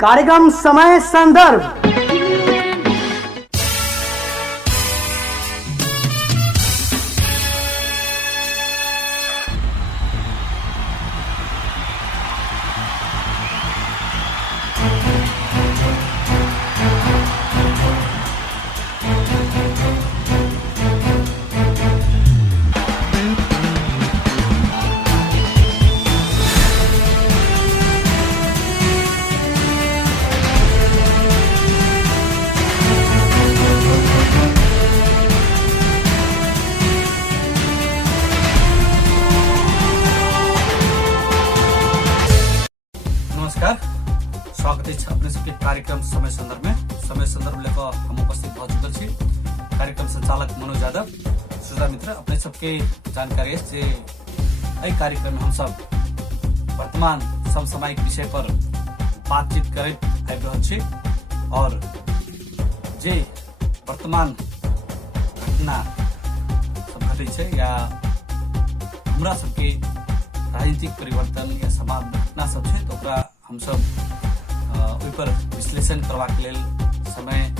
कार्यक्रम समय संदर्भ। नमस्कार, स्वागत है अपने सबके कार्यक्रम समय संदर्भ में। समय संदर्भ लेकर हम उपस्थित हो चुके छी। कार्यक्रम संचालक मनोज यादव। श्रोता मित्र, अपने सबके जानकारी है जे एहि कार्यक्रम में हम सब वर्तमान समसामयिक विषय पर बातचीत करैत आबि रहल छी और जे वर्तमान घटना सब घटै छै या हमरा सबके राजनीतिक परिवर्तन या समाज घटना सब छै, तो ओकरा हम सब ओहि पर विश्लेषण करबाक लेल समय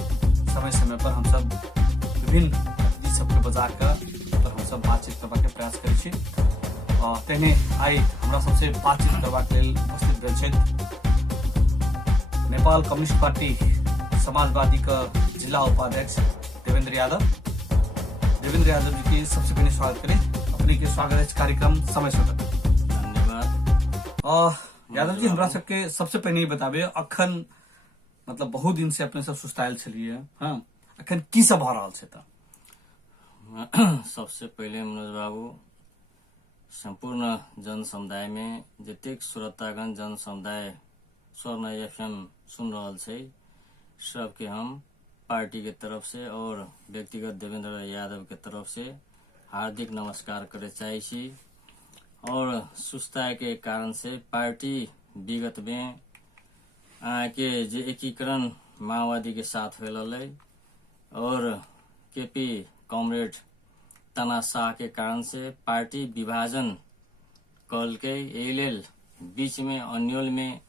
समय पर हम सब विभिन्न अतिथि सबके बजा कर हम सब बातचीत करबाक प्रयास करै छी। तेहने आइ हमरा सबसे बातचीत करबाक लेल उपस्थित भेल छथि नेपाल कम्युनिस्ट पार्टी समाजवादी का जिला उपाध्यक्ष देवेंद्र यादव। देवेंद्र यादव जी के सबसे पहले स्वागत करें। अपने के स्वागत है कार्यक्रम समय संदर्भ। यादव जी, हमरा सबके सबसे पहले ही बताबे, अखन मतलब बहुत दिन से अपने सब सुस्तायल छलिए, हाँ, अखन की सब भ रहल छै? सबसे पहले मनोज बाबू, संपूर्ण जन समुदाय में जतेक श्रोतागण जन समुदाय स्वर्ण एफएम सुन रहल छै, सबके हम पार्टी के तरफ से और व्यक्तिगत देवेंद्र यादव के तरफ से हार्दिक नमस्कार करे चाहे छी। और सुस्ताय के कारण से पार्टी विगत में के जे एकीकरण माओवादी के साथ फैलल और केपी कॉमरेड तानाशाह के कारण से पार्टी विभाजन कल के एल बीच में अन्योल में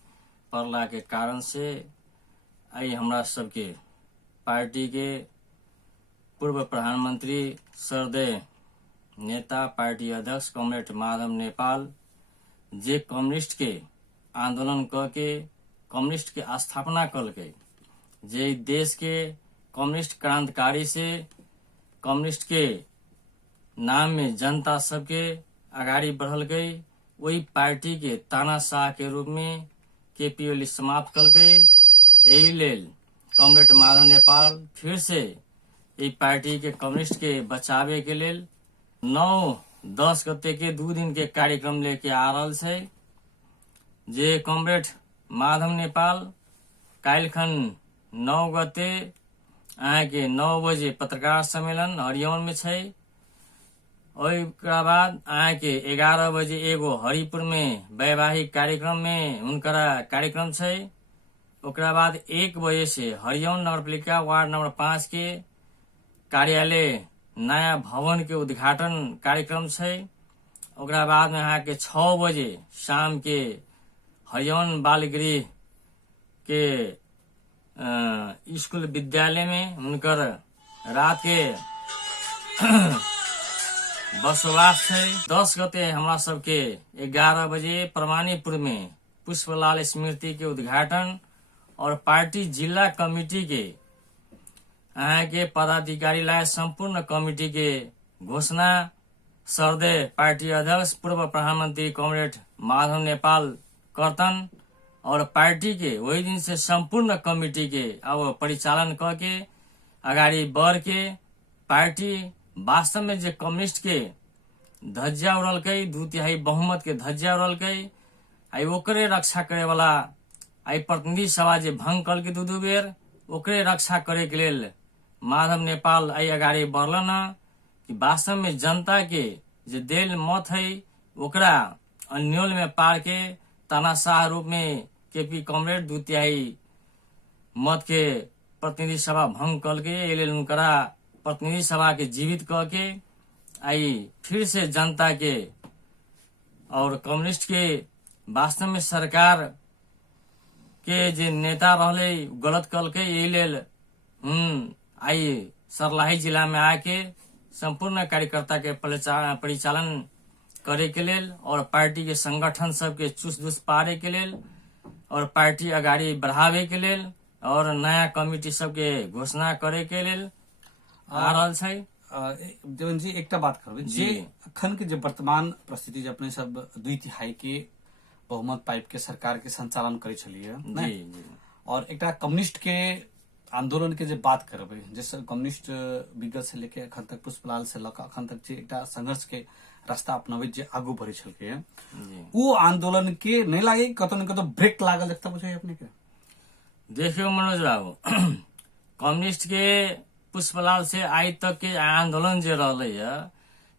पड़ला के कारण से आई हमरा सबके पार्टी के पूर्व प्रधानमंत्री सर्वोदय नेता पार्टी अध्यक्ष कॉमरेड माधव नेपाल जे कम्युनिस्ट के आंदोलन करके कम्युनिस्ट के स्थापना कल के, जे देश के कम्युनिस्ट क्रांतिकारी से कम्युनिस्ट के नाम में जनता सबके आगाड़ी बढ़ल गई, वही पार्टी के तानाशाह के रूप में केपी ओली समाप्त कल गई। यही लेल कॉमरेड माधव नेपाल फिर से ये पार्टी के कम्युनिस्ट के बचावे के लेल 9-10 गते के 2 दिन के कार्यक्रम लेके आ रहल छै। जे कॉमरेड माधव नेपाल काल्हिखन 9 गते के 9 बजे पत्रकार सम्मेलन हरियौन में छै। ओकरा बाद के 11 बजे एगो हरिपुर में वैवाहिक कार्यक्रम में हुनकरा कार्यक्रम छै। ओकरा बाद 1 बजे से हरियौन नगरपालिका वार्ड नंबर 5 के कार्यालय नया भवन के उद्घाटन कार्यक्रम छै। ओकरा बाद में यहाँ के 6 बजे शाम के हरियौन बाल गृह के स्कूल विद्यालय में हुनकर रात के बसवास छै। 10 गते हमरा सबके 11 बजे परमानीपुर में पुष्पलाल स्मृति के उद्घाटन और पार्टी जिला कमिटी के के पदाधिकारी लाए संपूर्ण कमिटी के घोषणा सर्वोदय पार्टी अध्यक्ष पूर्व प्रधानमंत्री कॉमरेड माधव नेपाल कर्तन और पार्टी के वही दिन से संपूर्ण कमिटी के अब परिचालन करके अगाडि बढ़ के पार्टी वास्तव में जे कम्युनिस्ट के धज्जा उड़लकै, 2/3 बहुमत के धज्जा उड़लकै, आई ओकरे रक्षा करे वाला आई प्रतिनिधि सभा जे भंग कल के 2 बेर, ओकरे रक्षा करे के लेल माधव नेपाल आई अगाडि बढ़लन कि वास्तव में जनता के जे देल मत है ओकरा अन्योल में पार के तानाशाह रूप में केपी कॉमरेड 2/3 मत के प्रतिनिधि सभा भंग कल के एल उनकरा प्रतिनिधि सभा के जीवित करके आई फिर से जनता के और कम्युनिस्ट के वास्तव में सरकार के जे नेता रहले गलत कल के यही लेल आई सर्लाही जिला में आके संपूर्ण कार्यकर्ता के परिचालन करे के लेल और पार्टी के संगठन सबके चुस्त दुस्त पारे के लेल और पार्टी अगाड़ी बढ़ावे के लेल और नया कमिटी सबके घोषणा करे के लेल आ रहल छै। देवन जी एकटा बात करबे जे अखन के जे वर्तमान परिस्थिति जे अपने सब 2/3 के बहुमत पाइप के सरकार के संचालन करे छलिए जी जी और एकटा कम्युनिस्ट के आंदोलन के जे बात करबे जैसे कम्युनिस्ट विगत से लेके अखन तक पुष्पलाल से लक अखन तक जे एकटा संघर्ष के रास्ता अपनावे जे आगू बढ़े छलके वो आंदोलन के नहीं लागे कतो न कतो ब्रेक लागल देखता बुझे अपने के। देखियो मनोज बाबू कम्युनिस्ट के पुष्पलाल से आज तक के आंदोलन जे रहले है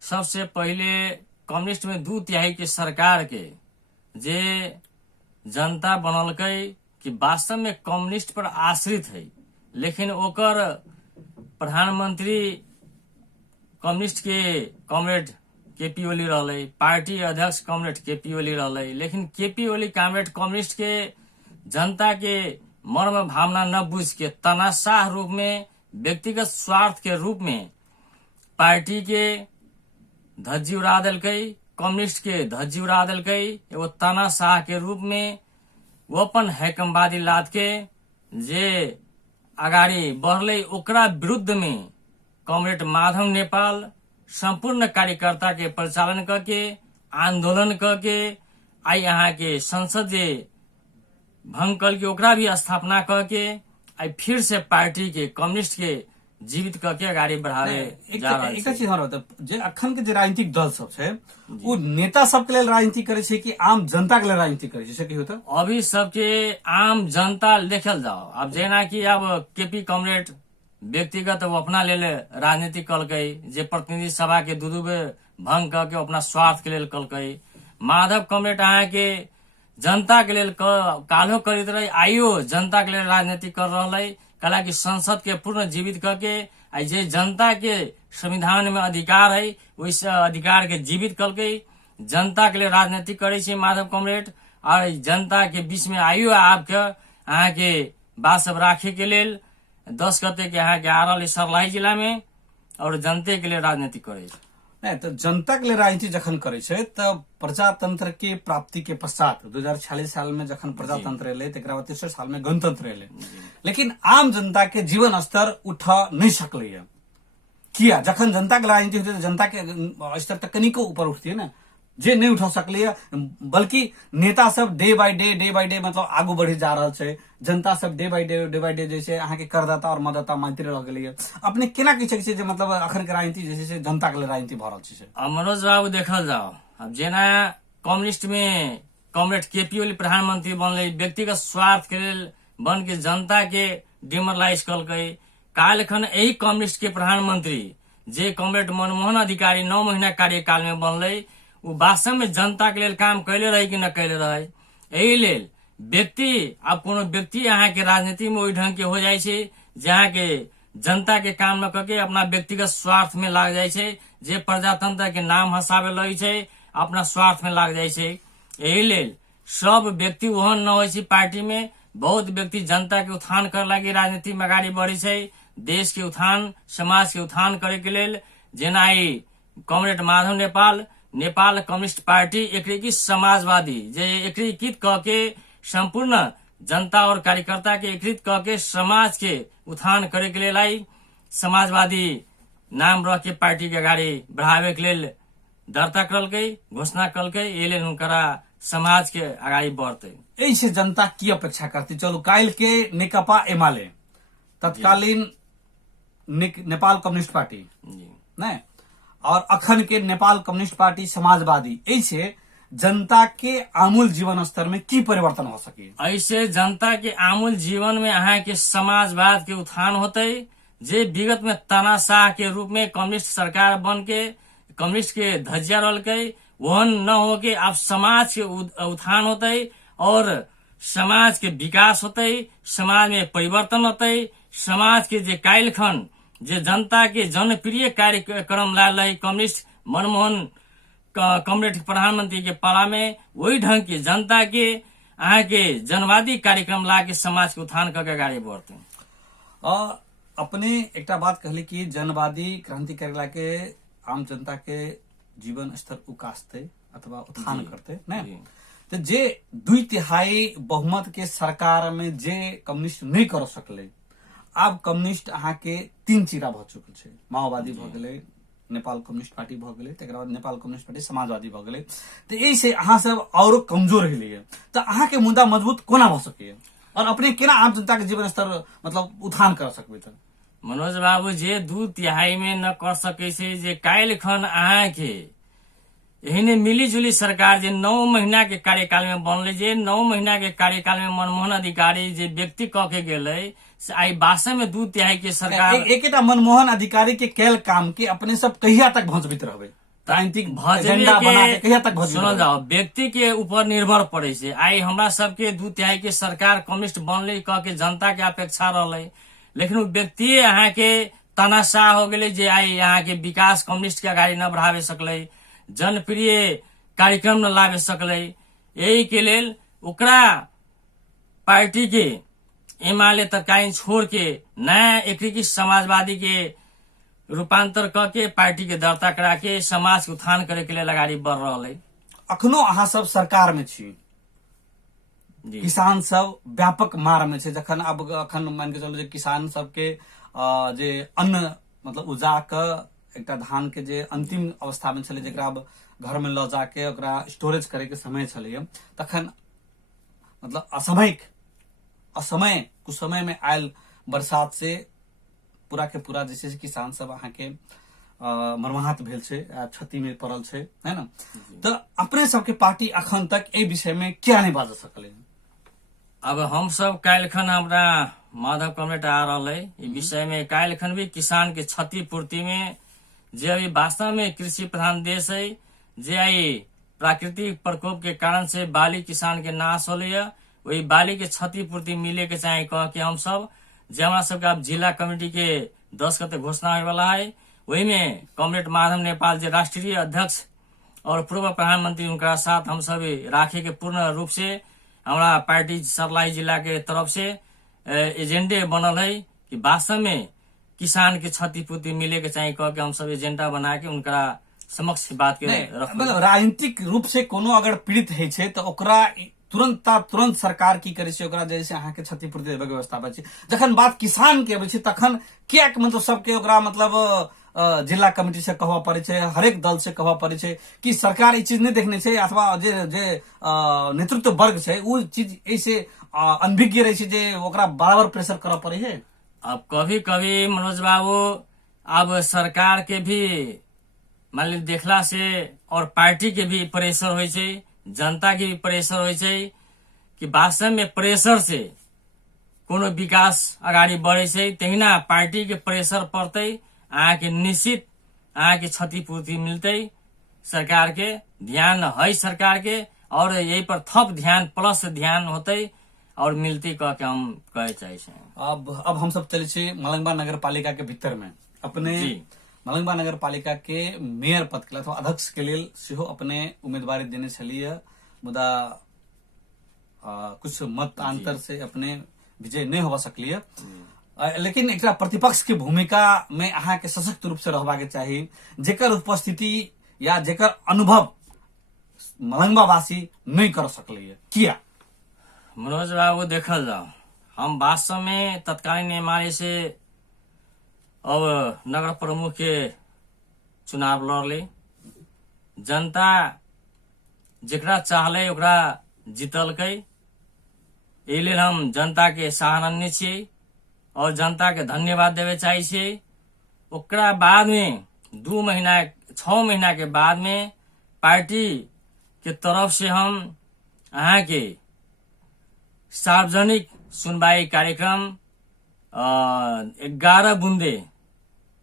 सबसे पहले कम्युनिस्ट में 2/3 के सरकार के जे जनता बनलकै कि वास्तव में कम्युनिस्ट पर आश्रित है, लेकिन ओकर प्रधानमंत्री कम्युनिस्ट के कॉमरेड केपी ओली रहले, पार्टी अध्यक्ष कॉमरेड केपी ओली रहले, लेकिन केपी ओली कॉमरेड कम्युनिस्ट के जनता के मर्म भावना न बुझ के तनाशाह रूप में व्यक्तिगत स्वार्थ के रूप में पार्टी के धज्जी उड़ा देलकै, कम्युनिस्ट के धज्जी उड़ा देलकै। एगो तनाशाह के रूप में वो अपन हैकमवादी लाद के जे अगाडि बढ़ले ओकरा विरुद्ध में कॉमरेड माधव नेपाल संपूर्ण कार्यकर्ता के परिचालन करके आंदोलन करके आई यहाँ के संसद जे भंग कल के ओकरा भी स्थापना करके आई फिर से पार्टी के कम्युनिस्ट के जीवित करके आगे बढ़ावे जा रहल छै। एक चीज और जे अखन के जे राजनीतिक दल सब छै वो नेता सब के लेल राजनीति करे छै कि आम जनता के लेल राजनीति करे छै से की होता अभी सबके आम जनता देखल जाओ। अब जेना कि अब केपी कॉमरेड व्यक्तिगत वो अपना लेल राजनीति कलकै जे प्रतिनिधि सभा के दू बेर भंग करके अपना स्वार्थ के लेल कलकै। माधव कॉमरेड अहाँ के जनता के लेल काल्हो करैत रहे आइयो जनता के लेल राजनीति कर रहलै, कला की संसद के पूर्ण जीवित करके आई जे जनता के संविधान में अधिकार है उस अधिकार के जीवित करके जनता के लिए राजनीति करे छै माधव कॉमरेड। और जनता के बीच में आइयो आपके अहाँ के बात सब राखे के लेल 10 गते के अहाँ के आ रहल सर्लाही जिला में और जनते के लिए राजनीति करे नहीं तो जनता के लिए राजनीति जखन करे छै त प्रजातंत्र के प्राप्ति के पश्चात 2046 साल में जखन प्रजातंत्र एले तेकरा बाद 63 साल में गणतंत्र एले, लेकिन आम जनता के जीवन स्तर उठ नहीं सकले है। किया जखन जनता के राजनीति होते तो जनता के स्तर तक कनिको ऊपर उठती है ना, जे नहीं उठा सकले है, बल्कि नेता सब डे बाय डे मतलब आगू बढ़ी जा रहा है। जनता सब डे बाय डे जैसे अहाँ के करदाता और मददाता मानते रह गए। अपने केना कह सकै छै मतलब अखन के राजनीति जैसे जनता के राजनीति भ रहल छै। मनोज बाबू देखल जाओ अब जेना कम्युनिस्ट में कॉमरेड केपी ओली प्रधानमंत्री बनले व्यक्तिगत स्वार्थ के लेल बन के जनता के डिमोरलाइज कलकै। काल खन यही कम्युनिस्ट के प्रधानमंत्री जे कॉमरेड मनमोहन अधिकारी 9 महीना कार्यकाल में बनले वो वास्तव में जनता के लेल काम कैले रहे कि न कैले रहे। यही लेल व्यक्ति अब कोनो व्यक्ति यहाँ के राजनीति में वही ढंग के हो जाए छै जहाँ के जनता के काम न करके अपना व्यक्तिगत स्वार्थ में लाग जाए छै, जे प्रजातंत्र के नाम हसावे लगे छै अपना स्वार्थ में लाग जाए छै। यही लेल सब व्यक्ति ओहन न हो पार्टी में, बहुत व्यक्ति जनता के उत्थान कर लागी राजनीति में आगाड़ी बढ़े छै। देश के उत्थान समाज के उत्थान करे के लेल जेना comrade Madhav Nepal communist party एकीकृत समाजवादी जे एकीकृत करके संपूर्ण जनता और कार्यकर्ता के एकीकृत करके समाज के उत्थान करे के लेल आई समाजवादी नाम रख के पार्टी के आगाड़ी बढ़ावे के लेल दर्ता करलकै, घोषणा करलकै। ये लेल हुनकरा समाज के आगाड़ी बढ़ते ऐसे जनता की अपेक्षा करती। चलो काल के नेकपा एमाले तत्कालीन नेपाल कम्युनिस्ट पार्टी नहीं और अखन के नेपाल कम्युनिस्ट पार्टी समाजवादी, ऐसे जनता के आमूल जीवन स्तर में की परिवर्तन हो सके। ऐसे जनता के आमूल जीवन में अहाँ के समाजवाद के उत्थान होते जे विगत में तानाशाह के रूप में कम्युनिस्ट सरकार बन के कम्युनिस्ट के धज्जिया रलकै वहन न हो के अब समाज के उत्थान होते और समाज के विकास होते, समाज में परिवर्तन होते। समाज के जे काल्हि खन जे जनता के जनप्रिय कार्यक्रम लाल कम्युनिस्ट मनमोहन कॉमरेड प्रधानमंत्री के पाला में वही ढंग के जनता के अहाँ के जनवादी कार्यक्रम ला के समाज के उत्थान करके अगाडि बढ़ते? अपने एकटा बात कहली कि जनवादी क्रांति करेला के आम जनता के जीवन स्तर उकासते अथवा उत्थान करते न। तो जे 2/3 बहुमत के सरकार में जे कम्युनिस्ट नहीं कर सकले, अब कम्युनिस्ट अहाँ के 3 चीरा भ चुकल छै। माओवादी भ गेलै, नेपाल कम्युनिस्ट पार्टी भ गेलै, तकर बाद नेपाल कम्युनिस्ट पार्टी समाजवादी भ गेलै। तो यही से अहाँ सब और कमजोर भेलिए। तो अहाँ के मुद्दा मजबूत कोना भ सके और अपने केना आम जनता के जीवन स्तर मतलब उत्थान कर सकबे? त मनोज बाबू जे 2/3 में न कर सके से जे काल्हि खन अहाँ के एहने मिलीजुली सरकार जे 9 महीना के कार्यकाल में बनले, जे 9 महीना के कार्यकाल में मनमोहन अधिकारी जे व्यक्ति कह के गेले से आई वास्तव में 2/3 के सरकार एकेटा मनमोहन अधिकारी के कैल काम के अपने सब कहिया तक भजबित रहबे? राजनीतिक एजेंडा बना के कहिया तक भजबित? सुनल जाओ, व्यक्ति के ऊपर निर्भर पड़े से। आई हमरा सबके 2/3 के सरकार कम्युनिस्ट बनले कह के जनता के अपेक्षा रहले, लेकिन वो व्यक्ति अहाँ के तनाशाह हो गए जे आई यहाँ के विकास कम्युनिस्ट के अगाडि न बढ़ावे सकले, जनप्रिय कार्यक्रम न लावे सकले। यही के लेल ओकरा पार्टी के एमाले तरकारी छोड़ के नया एकीकृत समाजवादी के रूपांतर करके पार्टी के दर्ता करा के समाज के उत्थान करे के लिए अगाडि बढ़ रहा है। अखनो अहाँ सब सरकार में छी, जी। किसान सब व्यापक मार में छै। जखन अब अखन मान के चलो जे किसान सब के जे अन्न मतलब उपजा के एकटा धान के जे अंतिम अवस्था में छले, जेकरा अब घर में ल जाके ओकरा स्टोरेज करे के समय छले, तखन मतलब असमय कुसमय में आयल बरसात से पूरा के पूरा जैसे किसान सब अहाँ के मरमाहत भेल छै, क्षति में पड़ल छै, है ना। तो अपने सबके पार्टी अखन तक ए विषय में क्या नहीं बाज सकले? अब हम सब काल्हिखन हमरा माधव कॉमरेड आ रहा है इस विषय में। काल्हिखन भी किसान के क्षतिपूर्ति में जे अभी वास्तव में कृषि प्रधान देश है, जे आई प्राकृतिक प्रकोप के कारण से बाली किसान के नाश होले, वही बाली के क्षतिपूर्ति मिले के चाहे कह के हम सब जे हमारा सबके अब जिला कमेटी के 10 गते घोषणा होने वाला है, वही में कॉमरेड माधव नेपाल जे राष्ट्रीय अध्यक्ष और पूर्व प्रधानमंत्री उनका साथ हम सब राखे के पूर्ण रूप से हमारा पार्टी सर्लाही जिला के तरफ से एजेंडे बनल है कि वास्तव में किसान के क्षतिपूर्ति मिले के चाहे कह के हम सब एजेंडा बना के उनका समक्ष बात के मतलब राजनीतिक रूप से कोनो अगर पीड़ित है छे तो ओकरा तुरंत सरकार की करे छै, ओकरा जैसे अहाँ के क्षतिपूर्ति देबे के व्यवस्था बचे। जखन बात किसान के अबै छै तखन किया मतलब सबके ओकरा मतलब जिला कमेटी से कहवा पड़े छै, हरेक दल से कहवा पड़े छै कि सरकार ई चीज नहीं देखने छै, अथवा जे नेतृत्व वर्ग छै वो चीज ऐसे अनभिज्ञ रहे छै जे ओकरा बराबर प्रेशर करऽ पड़े है। अब कभी कभी मनोज बाबू अब सरकार के भी मान ली देखला से और पार्टी के भी प्रेशर हो छै, जनता के भी प्रेशर हो छै कि वास्तव में प्रेशर से कोनो विकास अगाडि बढ़े छै, तहिना पार्टी के प्रेशर पड़ते अहाँ के निश्चित अहाँ के क्षतिपूर्ति मिलते। सरकार के ध्यान है सरकार के, और यही पर थप ध्यान प्लस ध्यान होते और मिलती कह के हम कहे चाहे। अब हम सब चले छी मलंगवा नगर पालिका के भीतर में अपने मलंगवा नगर पालिका के मेयर पद के अथवा अध्यक्ष के लिए सेहो अपने उम्मीदवारी देने छलिए, मुदा कुछ मत अंतर से अपने विजय नहीं हो सकलिए। लेकिन एक प्रतिपक्ष की भूमिका में अहाँ के सशक्त रूप से रहबा के चाहिए, जेकर उपस्थिति या जेकर अनुभव मलंगवावासी नहीं कर सकलिए। किया मनोज बाबू देखल जाओ, हम वास्तव में तत्कालीन एमआरए से अब नगर प्रमुख के चुनाव लड़ले, जनता जेकरा चाहले ओकरा जीतलकै, एहि लेल हम जनता के सराहनीय छियै और जनता के धन्यवाद देवे चाहे छियै। ओकरा बाद में 6 महीना के बाद में पार्टी के तरफ से हम अहाँ के सार्वजनिक सुनवाई कार्यक्रम 11 बूंदे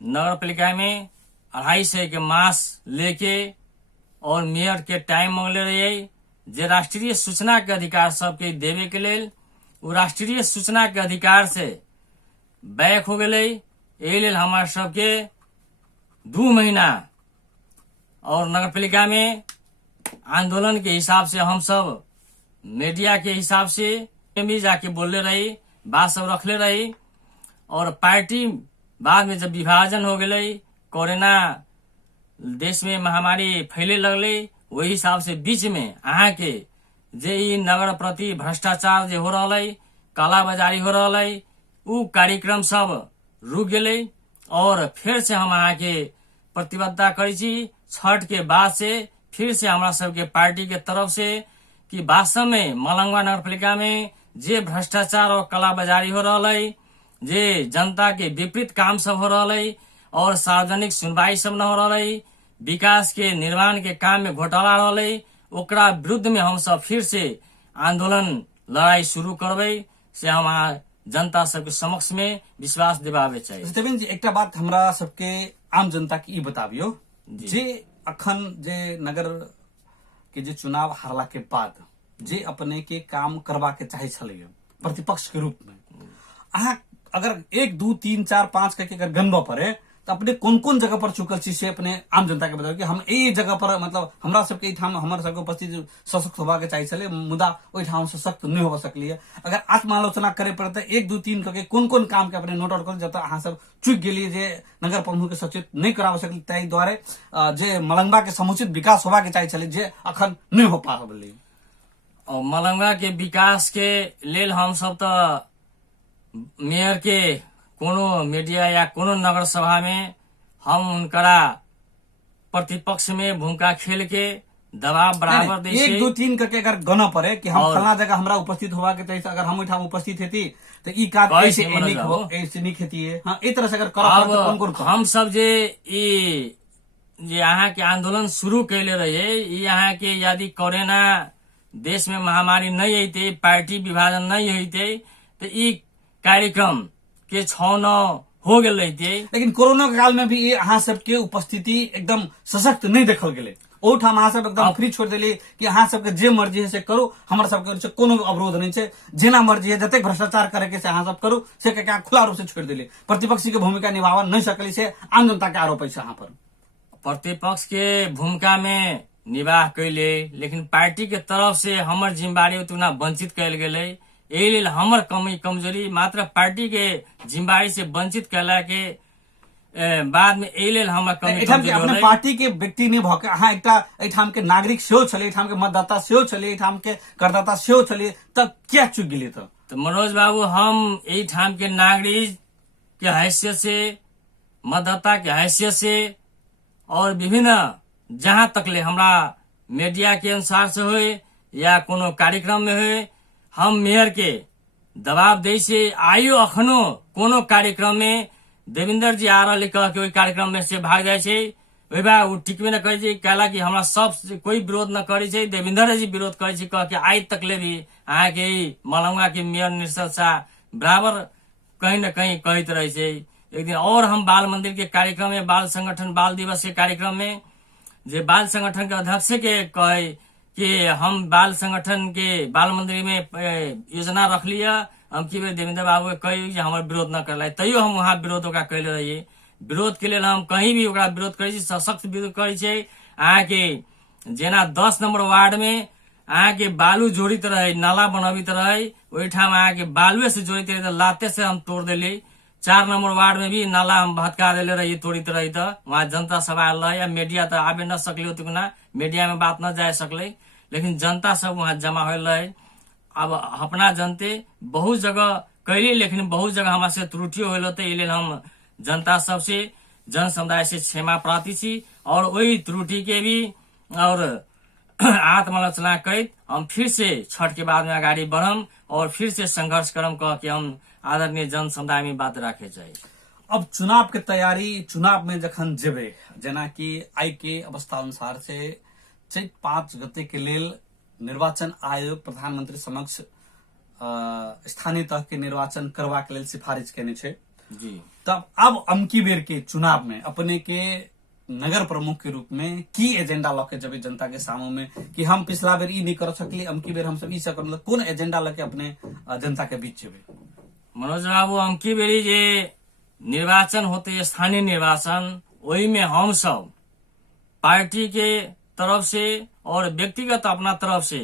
नगर पालिका में 250 के मास लेके और मेयर के टाइम मांगले रहिए, जे राष्ट्रीय सूचना के अधिकार सबके देवे के लेल वो राष्ट्रीय सूचना के अधिकार से बैक हो गए। एहि लेल हमारे सबके 2 महीना और नगर पालिका में आंदोलन के हिसाब से हम सब मीडिया के हिसाब से भी जाके बोलले रही, बात सब रखले रही। और पार्टी बाद में जब विभाजन हो गई, कोरोना देश में महामारी फैले लगले, वही हिसाब से बीच में अहाँ के जे ई नगर प्रति भ्रष्टाचार जे हो रहा, कालाबाजारी हो रहा, उ कार्यक्रम सब रुक गए। और फिर से हम अहाँ के प्रतिबद्धता करी छठ के बाद से फिर से हमारा सबके पार्टी के तरफ से कि वास्तव में मलंगवा नगरपालिका में जे भ्रष्टाचार और कालाबाजारी हो रहा, जे जनता के विपरीत काम सब हो रहा और सार्वजनिक सुनवाई सब न हो रहा, विकास के निर्माण के काम में घोटाला रहा, ओकरा विरुद्ध में हम सब फिर से आंदोलन लड़ाई शुरू करबे से हम जनता सबके समक्ष में विश्वास दिवावे चाहिए। देवेन जी, एक बात हमरा सबके आम जनता के ई बताबियो, जे अखन जे नगर के जे चुनाव हारला के बाद जे अपने के काम करवा के चाहे छलैया प्रतिपक्ष के रूप में, अहाँ अगर 1 2 3 4 5 करके अगर गनबा पड़े तो अपने कौन कौन जगह पर चुकल चीज से अपने आम जनता के बताओ कि हम ए जगह पर मतलब हमरा सबके ठाम हमर सबके उपस्थित सशक्त होबा के चाहिए छले, मुदा ओइ ठाम सशक्त नहीं हो सकली है। अगर आत्मालोचना करे पड़ते 1 2 3 करके कौन कौन काम के अपने नोट आउट कर जत अहाँ सब चुक गेलिए, जे नगर प्रमुख के सचेत नहीं करा सकली, ताहि द्वारे जे मलंगवा के समुचित विकास होबा के चाहिए छले जे अखन नहीं हो पाबली। और मलंगवा के विकास के लेल हम सब तो मेयर के कोनो मीडिया या कोनो नगर सभा में हम उनकरा प्रतिपक्ष में भूमिका खेल के दबाव बराबर दे 1 2 3 करके अगर गना पड़े कि हम फलना जगह हमरा उपस्थित होगा के चाहिए, अगर हम ओइठाम उपस्थित हेती तो ई काज ऐसे नहीं खेती है। हाँ, इस तरह से अगर अब हम सब जे यहाँ के आंदोलन शुरू कैले रहे, यहाँ के यदि कोरोना देश में महामारी नहीं होते, पार्टी विभाजन नहीं होते तो ई कार्यक्रम के 6-9 हो गए रहते। लेकिन कोरोना काल में भी ये अहाँ सबके उपस्थिति एकदम सशक्त नहीं देखल गेले, ओठाम अहाँ सब एकदम फ्री छोड़ दिली कि अहाँ सबके जे मर्जी है से करू, हमर सबके कोनो अवरोध नहीं है, जेना मर्जी है जते भ्रष्टाचार करे के से अहाँ सब करू से के खुला रूप से छोड़ दिली। प्रतिपक्षी के भूमिका निभावा नहीं सकली से आम जनता के आरोप है अहाँ पर। प्रतिपक्ष के भूमिका में निवाह कैले, लेकिन पार्टी के तरफ से हमर जिम्मेवारी उतना वंचित कैल गेले। एहि लेल हमर कमी कमजोरी मात्र पार्टी के जिम्मेवारी से वंचित कैला के बाद में एहि लेल हमर कमी कमजोरी अपने पार्टी के व्यक्ति नहीं भके अहाँ एकटा एठाम के नागरिक सेहो छले, एठाम के मतदाता सेहो छले, एठाम के करदाता सेहो छले, तब क्या चुक गेले? तो मनोज बाबू, हम एहि ठाम के नागरिक के हैसियत से, मतदाता के हैसियत से और विभिन्न जहाँ तकले हमरा मीडिया के अनुसार से हो या कोनो कार्यक्रम में हो, हम मेयर के दबाव दे से आइयो अखनो कोनो कार्यक्रम में देवेंद्र जी आ रहा कह के ओहि कार्यक्रम में से भाग जाए छे, ओहि बा उ टिकबे न करे छे, कहला कि हमरा सब कोई विरोध न करे छे, देवेंद्र जी विरोध करे छे कह के आज तक ले भी अहाँ के मलंगवा के मेयर निश्चल शाह बराबर कहीं न कहीं कहते रहे छे। एक दिन और हम बाल मंदिर के कार्यक्रम में, बाल संगठन बाल दिवस के कार्यक्रम में जे बाल संगठन के अध्यक्ष के कहे कि हम बाल संगठन के बाल मंदिर में योजना रख लिया, हम की बेर देवेंद्र बाबू के कही हमारे विरोध न करला, तैयो हम वहाँ विरोध ओकरा कैले रहिए। विरोध के लिए हम कहीं भी ओकरा विरोध करे, सशक्त विरोध करे। अहाँ के जेना 10 नंबर वार्ड में अहाँ के बालू जोड़ित रहे, नाला बनबित रहे, ओहिठाम अहाँ के बालुए से जोड़ित रहे, लाते से हम तोड़ दिली। 4 नंबर वार्ड में भी नाला हम भटका दिले रही, तोड़ित रही, तो वहाँ जनता सब आयल रहे, या मीडिया तो आबे न सकले, उतना मीडिया में बात न जाए सकले, लेकिन जनता सब वहाँ जमा होल रहे। अब अपना जनते बहुत जगह कैली, लेकिन बहुत जगह हमारे से त्रुटियों होल होते, इसलिए हम जनता सबसे जन समुदाय से क्षमा प्रार्थी छी और वही त्रुटि के भी और आत्मालोचना कर हम फिर से छठ के बाद में आगाड़ी बढ़म और फिर से संघर्ष करम कह के हम आदरणीय जन समुदाय में बात रखे चाहिए। अब चुनाव के तैयारी, चुनाव में जखन जेबे, जेना कि आई के अवस्था अनुसार से चैत 5 गते के लेल निर्वाचन आयोग प्रधानमंत्री समक्ष स्थानीय तह के निर्वाचन करवा के लेल सिफारिश केने छे जी। तब अब अमकी बेर के चुनाव में अपने के नगर प्रमुख के रूप में की एजेंडा लके जब जनता के सामने में कि हम पिछला बेर ई नहीं कर सकली, अमकी बेर हम सब ई सब मतलब कौन एजेंडा लके अपने जनता के बीच जेबे? मनोज बाबू, अमकी बेरी जे निर्वाचन होते स्थानीय निर्वाचन, वही में हम सब पार्टी के तरफ से और व्यक्तिगत अपना तरफ से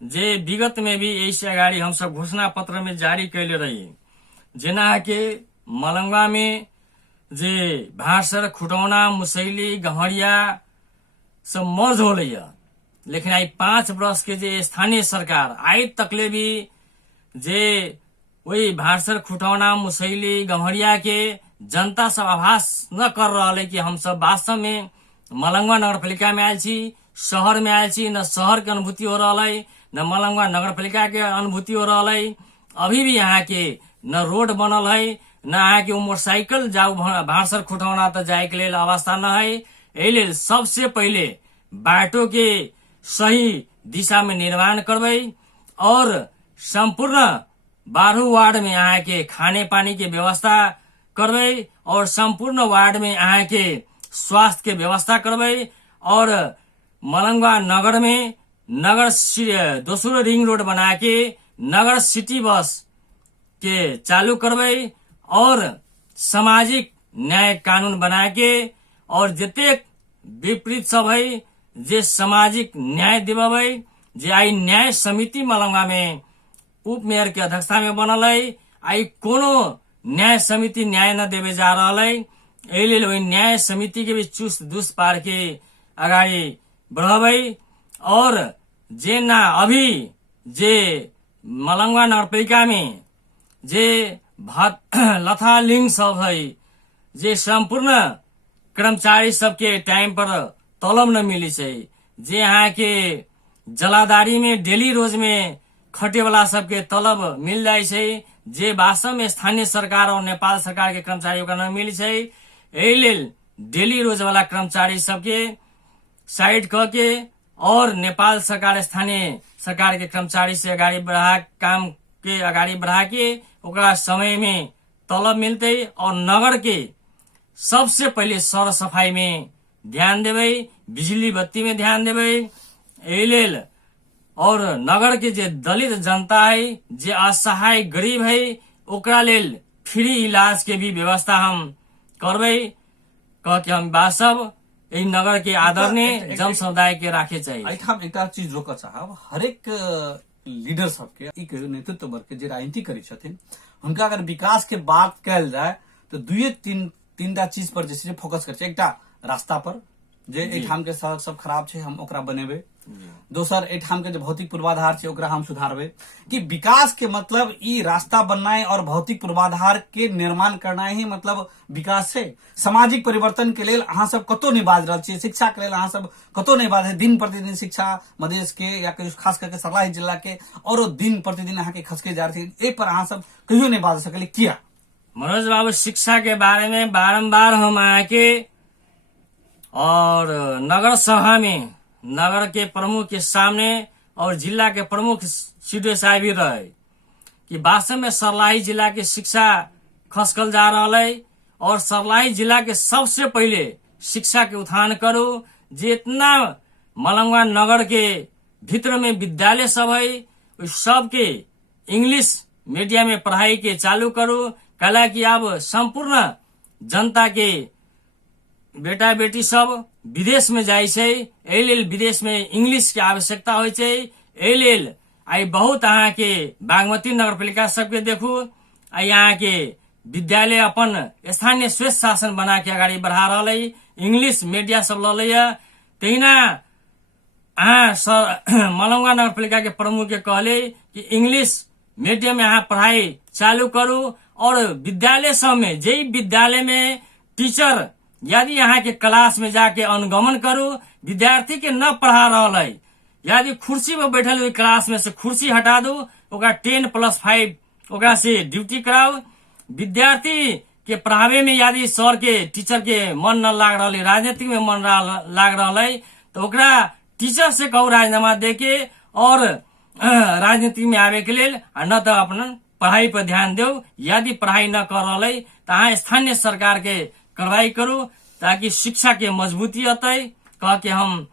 जे विगत में भी ऐसे अगाडि हम सब घोषणा पत्र में जारी कैले रही, जेना के मलंगवा में जे भाषर, खुटौना, मुसैली, गहरिया सब मर्ज हो रही है। लेकिन आई 5 वर्ष के जे स्थानीय सरकार आई तकले भी जे वही भाषर, खुटौना, मुसैली, गम्हरिया के जनता सब आभास न कर रहा है कि हम सब वास्तव में मलंगवा नगरपालिका में आयल छी, शहर में आयल छी। न शहर के अनुभूति हो रहा है, न मलंगवा नगरपालिका के अनुभूति हो रहा है। अभी भी यहाँ के न रोड बनल है, न यहाँ के मोटरसाइकिल जाऊ भाषर, खुटौना त जाए के लिए अवस्था न है। एहिले सबसे पहले बाटो के सही दिशा में निर्माण करबै और संपूर्ण 12 वार्ड में यहाँ के खाने पानी के व्यवस्था करबै और संपूर्ण वार्ड में यहाँ के स्वास्थ्य के व्यवस्था करबै और मलंगवा नगर में दोस्रो रिंग रोड बना के नगर सिटी बस के चालू करबै और सामाजिक न्याय कानून बना के और जतेक विपरीत सब है जे सामाजिक न्याय दिवाबै। जे आई न्याय समिति मलंगवा में उप मेयर के अध्यक्षता में बनल है। आई कोनो न्याय समिति न्याय न देवे जा रहा है। एहिले वही न्याय समिति के भी चुस्त दुस्त पार के अगाडि बढ़ाबै और जे ना अभी जे मलंगवा नगरपालिका में जे लथालिंग सब है, जे संपूर्ण कर्मचारी सबके टाइम पर तलब न मिली छै, जे यहाँ के जलाधारी में डेली रोज में खटे वाला सबके तलब मिल जाए छै, जे वास्तव में स्थानीय सरकार और नेपाल सरकार के कर्मचारी का न मिली छै। एहि लेल डेली रोज वाला कर्मचारी सबके साइड क के और नेपाल सरकार स्थानीय सरकार के कर्मचारी से अगाडि बढ़ा काम के अगाडि बढ़ा के ओकरा समय में तलब मिलते और नगर के सबसे पहले सर सफाई में ध्यान देबै, बिजली बत्ती में ध्यान देबै। एहि लेल और नगर के जे दलित जनता है, जे असहाय गरीब है, ओकरा लेल फ्री इलाज के भी व्यवस्था हम करबै। कह के हम वास्तव एहि नगर के आदरणीय जन समुदाय के राखे चाहिए। एहिठाम एकटा चीज रोकऽ चाहब, हरेक लीडर सबके एक नेतृत्व वर्ग के जे राजनीति करै छथिन, हुनका अगर विकास के बात कयल जाए तो 2-3टा चीज पर जैसे फोकस करे छै। एकटा रास्ता पर जे एठाम के सड़क सब खराब छै, हम ओकरा बनेबै। दोसर एठाम के जो भौतिक पूर्वाधार छै ओकरा हम सुधारबै। कि विकास के मतलब ई रास्ता बननाइ और भौतिक पूर्वाधार के निर्माण करनाइ ही मतलब विकास छै। सामाजिक परिवर्तन के लेल अहाँ सब कतौ नहीं बाज रहल छियै, शिक्षा के लेल अहाँ सब कतौ नहीं बाज। दिन प्रतिदिन शिक्षा मधेश के या खास करके सर्लाही जिला के और दिन प्रतिदिन अहाँ के खसके जा रही है, पर अहाँ सब कहियो नहीं बाज सकले। किया मनोज बाबू, शिक्षा के बारे में बारम्बार हम आके और नगर सभा में नगर के प्रमुख के सामने और जिला के प्रमुख सीधे साहब भी रहे कि वास्तव में सर्लाही जिला के शिक्षा खसकल जा रहा है और सर्लाही जिला के सबसे पहले शिक्षा के उत्थान करो। जितना मलंगवा नगर के भीतर में विद्यालय सब है, उस सब के इंग्लिश मीडियम में पढ़ाई के चालू करो। कला कि अब संपूर्ण जनता के बेटा बेटी सब विदेश में जाय छै, एहि लेल विदेश में इंग्लिश के आवश्यकता होय छै। एहि लेल आई बहुत अहाँ के बागमती नगरपालिका सबके देखू, आई यहाँ के विद्यालय अपन स्थानीय स्वेच्छ शासन बना के अगाडि बढ़ा रहा है, इंग्लिश मीडिया सब ल लिया। तहिना मलंगवा नगरपालिका के प्रमुख के कहले कि इंग्लिश मीडियम में यहाँ पढ़ाई चालू करू और विद्यालय सब में जे विद्यालय में टीचर यदि यहाँ के क्लास में जाके अनुगमन करू, विद्यार्थी के न पढ़ा रहा है, यदि कुर्सी पर बैठल हुई क्लास में से कुर्सी हटा दू, ओकरा 10+5 ओकरा से ड्यूटी कराओ। विद्यार्थी के पढ़ावे में यदि सर के टीचर के मन न लाग रहा है, राजनीति में मन लाग रहा है, तो ओकरा टीचर से कहू राजीनामा देके और राजनीति में आवे के लेल, न तो अपना पढ़ाई पर ध्यान दो। यदि पढ़ाई न कर रहा है तो अहाँ स्थानीय सरकार के कार्रवाई करू ताकि शिक्षा के मजबूती अतै। कह के हम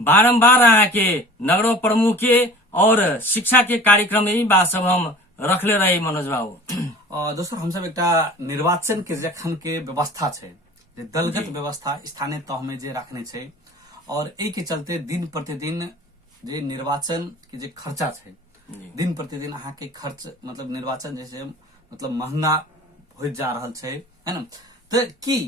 बारम्बार अहाँ के नगरों प्रमुख के और शिक्षा के कार्यक्रम में बात सब हम रखले रही। मनोज बाबू, दोस्तों हम सब एकटा निर्वाचन के जखन के व्यवस्था छै, जे दलगत व्यवस्था स्थानीय तह में जे रखने छै और एहि के चलते दिन प्रतिदिन जे निर्वाचन के जे खर्चा छै जी। दिन प्रतिदिन अहाँ के खर्च मतलब निर्वाचन जैसे मतलब महंगा हो जा रहल छै है न, तो की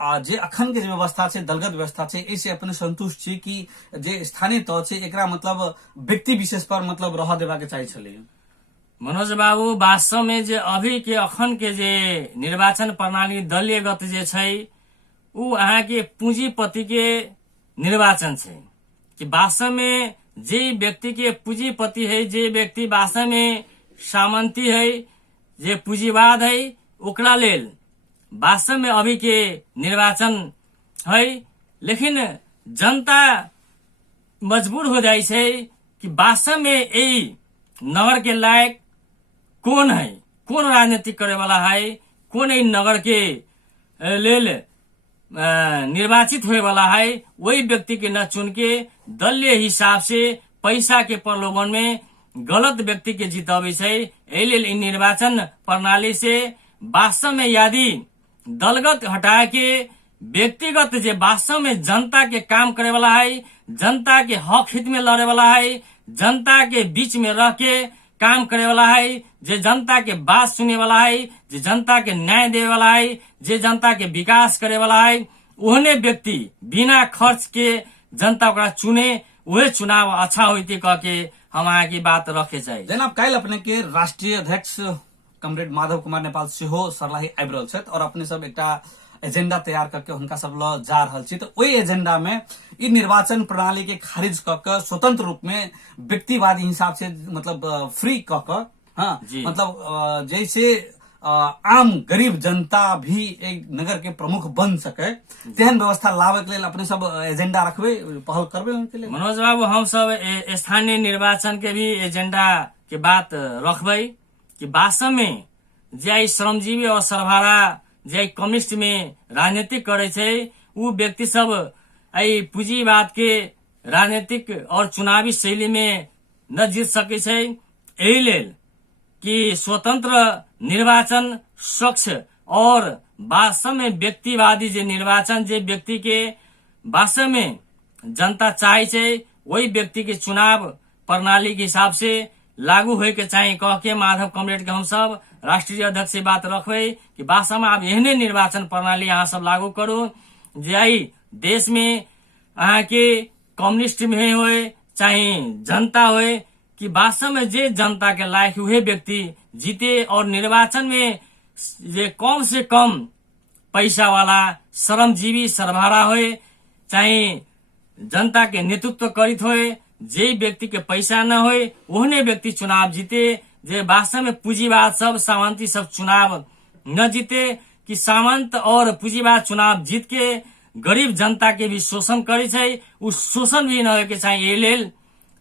जे अखन के जे व्यवस्था छै दलगत व्यवस्था छै ऐसे अपने संतुष्ट छी कि जे स्थानीय तौर छै एकरा मतलब व्यक्ति विशेष पर मतलब रह देबा के चाही छलै? मनोज बाबू, वास्तव में जे अभी के अखन के जे निर्वाचन प्रणाली दलीयगत जे छै उ अहाँ के पूंजीपति के निर्वाचन छै कि वास्तव में जे व्यक्ति के पूंजीपति है, जे व्यक्ति वास्तव में सामंती है, जे पूंजीवाद है, ओकरा लेल वास्तव में अभी के निर्वाचन है। लेकिन जनता मजबूर हो जाए छै कि वास्तव में यही नगर के लायक कौन है, कौन राजनीतिक करे वाला है, कौन यही नगर के लेल निर्वाचित होए वाला है, वही व्यक्ति के न चुन के दलीय हिसाब से पैसा के प्रलोभन में गलत व्यक्ति के जितावे छै। एहि लेल इ निर्वाचन प्रणाली से वास्तव में यदि दलगत हटा के व्यक्तिगत जे वास्तव में जनता के काम करे वाला है, जनता के हक हित में लड़े वाला है, जनता के बीच में रह के काम करे वाला है, जे जनता के बात सुने वाला है, जे जनता के न्याय दे वाला है, जे जनता के विकास करे वाला है, ओहने व्यक्ति बिना खर्च के जनता ओकरा चुने, वही चुनाव अच्छा होते कह के हम अहाँ की बात रखे चाहिए। जनाब काल्हि अपने के राष्ट्रीय अध्यक्ष कमरेड माधव कुमार नेपाल सेहो सर्लाही आबि रहल छथि और अपने सब एकटा एजेंडा तैयार करके हुनका सब ल जा रहल छी, तो ओहि एजेंडा में इ निर्वाचन प्रणाली के खारिज क के स्वतंत्र रूप में व्यक्तिवादी हिसाब से मतलब फ्री क के हाँ मतलब जैसे आम गरीब जनता भी एक नगर के प्रमुख बन सके तेहन व्यवस्था लावे के लेल अपने सब एजेंडा रखबे, पहल करबे उनके लिए? मनोज बाबू, हम सब स्थानीय निर्वाचन के भी एजेंडा के बात रखबे कि वास्तव में जे श्रमजीवी और सरभारा जे कम्युनिस्ट में राजनीतिक करे छै उ व्यक्ति सब पूंजीवाद के राजनीतिक और चुनावी शैली में न जीत सके छै। एहि लेल कि स्वतंत्र निर्वाचन स्वच्छ और वास्तव में व्यक्तिवादी जे निर्वाचन, जे व्यक्ति के वास्तव में जनता चाहे छै वही व्यक्ति के चुनाव प्रणाली के हिसाब से लागू होए के चाहिए कह के माधव कमरेड के हम सब राष्ट्रीय अध्यक्ष से बात रखबे कि वास्तव में आप एहने निर्वाचन प्रणाली अहाँ सब लागू करू जे देश में अहाँ के कम्युनिस्ट में होए चाहे जनता होए कि वास्तव में जे जनता के लायक हुए व्यक्ति जीते और निर्वाचन में जे कम से कम पैसा वाला श्रमजीवी सरभारा होए चाहे जनता के नेतृत्व करित होए, जे व्यक्ति के पैसा न होए ओहने व्यक्ति चुनाव जीते, जे वास्तव में पूंजीवाद सब सामंती सब चुनाव न जीते कि सामंत और पूंजीवाद चुनाव जीत के गरीब जनता के भी शोषण करे छै, उ शोषण भी न होए के चाहिए। एहि लेल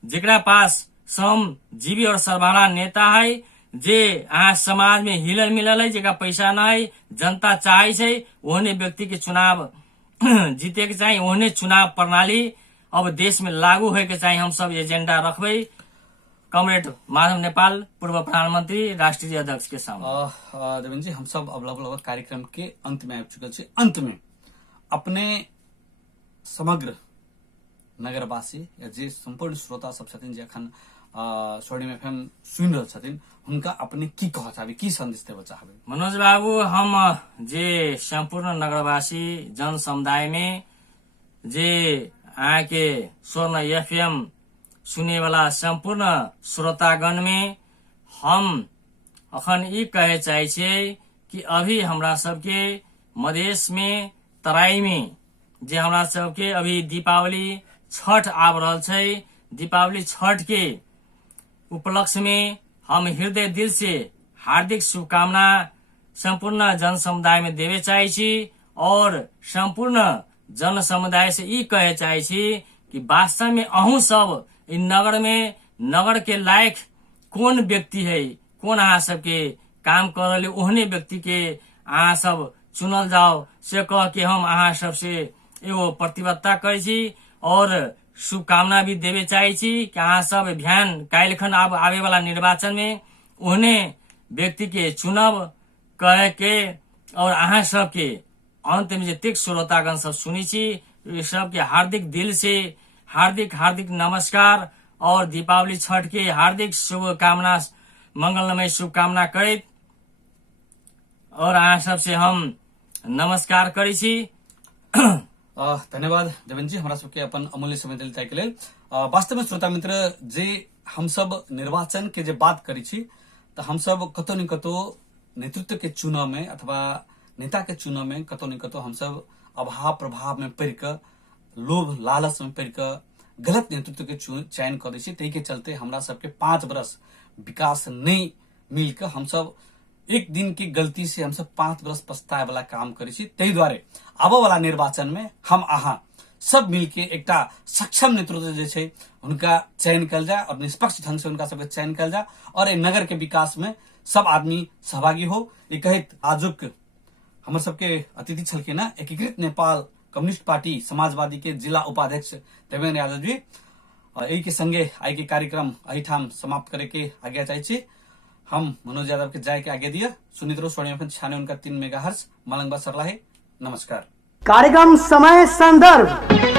जेकरा पास श्रमजीवी और सरभारा नेता है, जे अहाँ समाज में हिलल मिलल है, जेकरा पैसा न है, जनता चाहे छै ओहने व्यक्ति के चुनाव जीते के चाहिए, ओहने चुनाव प्रणाली अब देश में लागू होए के चाहिए। हम सब एजेंडा रखबे कमरेड माधव नेपाल पूर्व प्रधानमंत्री राष्ट्रीय अध्यक्ष के सामने। देवेंद्र जी, हम सब अब लगभग कार्यक्रम के अंत में आ चुके छे। अंत में अपने समग्र नगरवासी या जे संपूर्ण श्रोता सब छथिन जे अखन स्वर्णिम एफएम सुनि रहल छथिन हुनका अपने की कह चाहबे, की संदेश देबे चाहबे? मनोज बाबू, हम जे संपूर्ण नगरवासी जन समुदाय में जे अहाँ के स्वर्ण एफएम सुने वाला संपूर्ण श्रोतागण में हम अखन ई कहे चाहे छे कि अभी हमरा सबके मधेश में तराई में जे हमरा सबके अभी दीपावली छठ आब रहल छै, दीपावली छठ के उपलक्ष्य में हम हृदय दिल से हार्दिक शुभकामना संपूर्ण जन समुदाय में देवे चाहे छी और संपूर्ण जन समुदाय से ई कहे चाहे छी कि वास्तव में अहू सब इ नगर में नगर के लायक कौन व्यक्ति है, कौन अहाँ सबके काम कर रहे ओहने व्यक्ति के अहाँ सब चुनल जाओ से कह के हम अहाँ सब से एगो प्रतिबद्धता करे छी और शुभकामना भी देवे चाहे छी कि अहाँ सब ध्यान काल्हिखन आवे वाला निर्वाचन में ओहने व्यक्ति के चुनाव कहे के और अहाँ सबके अंत में जतेक श्रोतागण सब सुनी छी सबके हार्दिक दिल से हार्दिक नमस्कार और दीपावली छठ के हार्दिक शुभकामना, मंगलमय शुभकामना करैत और अहाँ सबसे हम नमस्कार करै छी। धन्यवाद देवेन जी, हमरा सबके अपन अमूल्य समय देल ताहि के लेल। वास्तव में श्रोता मित्र, जे हम सब निर्वाचन के जे बात करी छी तो हम सब कतो न कतो नेतृत्व के चुनाव में अथवा नेता के चुनाव में कतो न कतो हम सब अभाव प्रभाव में पड़ कर, लोभ लालच में पड़ कर गलत नेतृत्व के चयन कर दी। तही के चलते हमरा सबके 5 वर्ष विकास नहीं मिलकर हम सब एक दिन की गलती से हम सब 5 वर्ष पछताए वाला काम करी छी। तही द्वारे आबो वाला निर्वाचन में हम अहाँ सब मिलके एकटा सक्षम नेतृत्व जे छै उनका चयन कल जाए और निष्पक्ष ढंग से उनका सबके चयन कल जाए और एक नगर के विकास में सब आदमी सहभागी हो। ये कहत आजुक हमर सबके अतिथि छलखिन एकीकृत नेपाल कम्युनिस्ट पार्टी समाजवादी के जिला उपाध्यक्ष देवेंद्र यादव जी। यही के संगे आई के कार्यक्रम अहिठाम समाप्त करे के आज्ञा चाहे छी। हम मनोज यादव के जाय के आगे दिया। सुनित रहो स्वर्ण FM 96.3 मेगाहर्ट्ज, मलंगवा सर्लाही। नमस्कार। कार्यक्रम समय संदर्भ